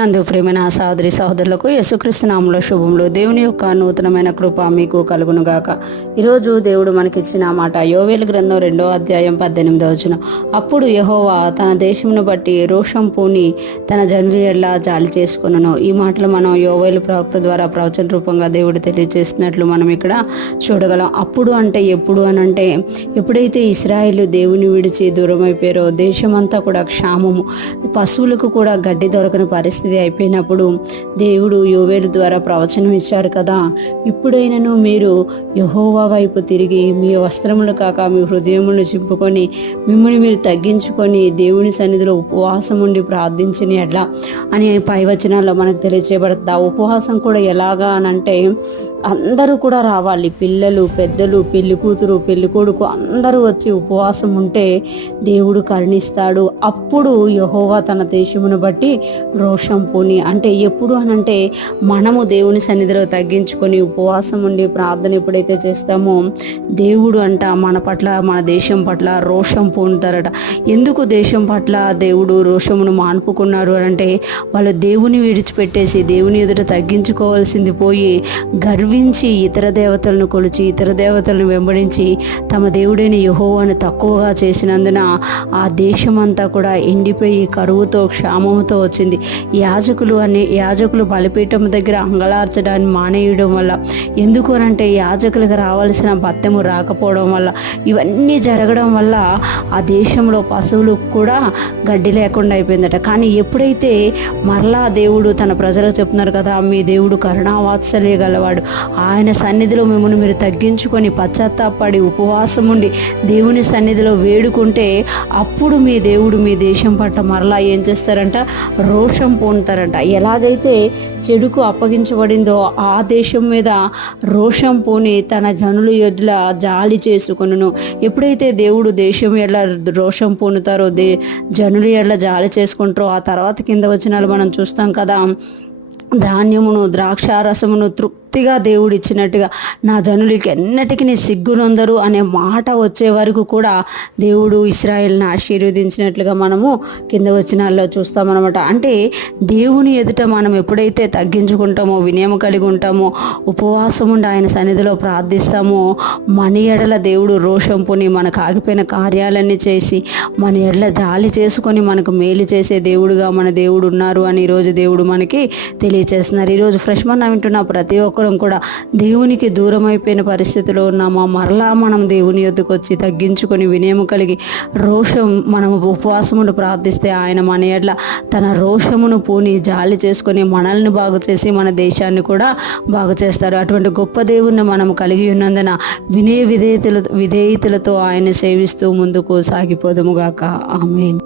నందు ప్రేమైన సహోదరి సహోదరులకు యేసుక్రీస్తు నామములో శుభములు. దేవుని యొక్క నూతనమైన కృప మీకు కలుగును గాక. ఈరోజు దేవుడు మనకిచ్చిన మాట యోవేలు గ్రంథం 2వ అధ్యాయం 18వ వచనం. అప్పుడు యెహోవా తన దేశమును బట్టి రోషం పూని తన జనుల ఎడల జాలి చేసుకొనును. ఈ మాటలు మనం యోవేలు ప్రవక్త ద్వారా ప్రవచన రూపంగా దేవుడు తెలియజేస్తున్నట్లు మనం ఇక్కడ చూడగలం. అప్పుడు అంటే ఎప్పుడు అని అంటే, ఎప్పుడైతే ఇశ్రాయేలు దేవుని విడిచి దూరం అయిపోయారో, దేశమంతా కూడా క్షామము, పశువులకు కూడా గడ్డి దొరకని పరిస్థితి అయిపోయినప్పుడు దేవుడు యోవేలు ద్వారా ప్రవచనం ఇచ్చారు కదా, ఇప్పుడైనను మీరు యెహోవా వైపు తిరిగి మీ వస్త్రములు కాక మీ హృదయములను చింపుకొని మిమ్మల్ని మీరు తగ్గించుకొని దేవుని సన్నిధిలో ఉపవాసం ఉండి ప్రార్థించిన ఎట్లా అని పై వచనాల్లో మనకు తెలియజేయబడుతుంది. ఆ ఉపవాసం కూడా ఎలాగా అనంటే, అందరూ కూడా రావాలి, పిల్లలు పెద్దలు, పెళ్లి కూతురు పెళ్లి కొడుకు అందరూ వచ్చి ఉపవాసం ఉంటే దేవుడు కరుణిస్తాడు. అప్పుడు యెహోవా తన దేశమును బట్టి రోషం పూని, అంటే ఎప్పుడు అనంటే మనము దేవుని సన్నిధిలో తగ్గించుకొని ఉపవాసం ఉండి ప్రార్థన ఎప్పుడైతే చేస్తామో దేవుడు అంట మన పట్ల, మన దేశం పట్ల రోషం పూనుతారట. ఎందుకు దేశం పట్ల దేవుడు రోషమును మాన్పుకున్నారు అంటే, వాళ్ళు దేవుని విడిచిపెట్టేసి దేవుని ఎదుట తగ్గించుకోవాల్సింది పోయి గర్వించి ఇతర దేవతలను కొలిచి ఇతర దేవతలను వెంబడించి తమ దేవుడైన యెహోవాను తక్కువగా చేసినందున ఆ దేశమంతా కూడా ఎండిపోయి కరువుతో క్షామంతో వచ్చింది. యాజకులు బలిపీఠం దగ్గర అంగలార్చడాన్ని మానేయడం వల్ల, ఎందుకు అనంటే యాజకులకు రావాల్సిన భత్యము రాకపోవడం వల్ల, ఇవన్నీ జరగడం వల్ల ఆ దేశంలో పశువులు కూడా గడ్డి లేకుండా అయిపోయిందట. కానీ ఎప్పుడైతే మరలా దేవుడు తన ప్రజలకు చెప్తున్నారు కదా, మీ దేవుడు కరుణావాత్సల్య గలవాడు, ఆయన సన్నిధిలో మిమ్మల్ని మీరు తగ్గించుకొని పశ్చాత్తాపడి ఉపవాసం ఉండి దేవుని సన్నిధిలో వేడుకుంటే అప్పుడు మీ దేవుడు మీ దేశం పట్ల మరలా ఏం చేస్తారంట, రోషం పూనుతారంట. ఎలాగైతే చెడుకు అప్పగించబడిందో ఆ దేశం మీద రోషం పూని తన జనుల ఎడ్ల జాలి చేసుకొనును. ఎప్పుడైతే దేవుడు దేశం ఎడ్ల రోషం పూనుతారో, జనుల ఎడ్ల జాలి చేసుకుంటారో, ఆ తర్వాత కింద వచనాలు మనం చూస్తాం కదా, ధాన్యమును ద్రాక్షారసమును తృప్తిగా దేవుడు ఇచ్చినట్టుగా నా జనులకి ఎన్నటికీ సిగ్గునొందరు అనే మాట వచ్చే వరకు కూడా దేవుడు ఇశ్రాయేల్ని ఆశీర్వదించినట్లుగా మనము కింద వచనాల్లో చూస్తామన్నమాట. అంటే దేవుని ఎదుట మనం ఎప్పుడైతే తగ్గించుకుంటామో, వినయం కలిగి ఉంటామో, ఉపవాసం ఉండి ఆయన సన్నిధిలో ప్రార్థిస్తామో, మన ఎడల దేవుడు రోషం పూని మనకు ఆగిపోయిన కార్యాలన్నీ చేసి మన ఎడల జాలి చేసుకొని మనకు మేలు చేసే దేవుడుగా మన దేవుడు ఉన్నారు అని ఈరోజు దేవుడు మనకి తెలియచేస్తున్నారు. ఈరోజు ఫ్రెష్ మన వింటున్న ప్రతి ఒక్కరం కూడా దేవునికి దూరం అయిపోయిన పరిస్థితిలో ఉన్నామా, మరలా మనం దేవుని యొద్దకు వచ్చి తగ్గించుకొని వినయము కలిగి మనం ఉపవాసమును ప్రార్థిస్తే ఆయన మన ఎడల తన రోషమును పూని జాలి చేసుకొని మనల్ని బాగు చేసి మన దేశాన్ని కూడా బాగు చేస్తారు. అటువంటి గొప్ప దేవుణ్ణి మనం కలిగి ఉన్నందున విధేయతలతో ఆయన సేవిస్తూ ముందుకు సాగిపోదుముగాక. ఆమేన్.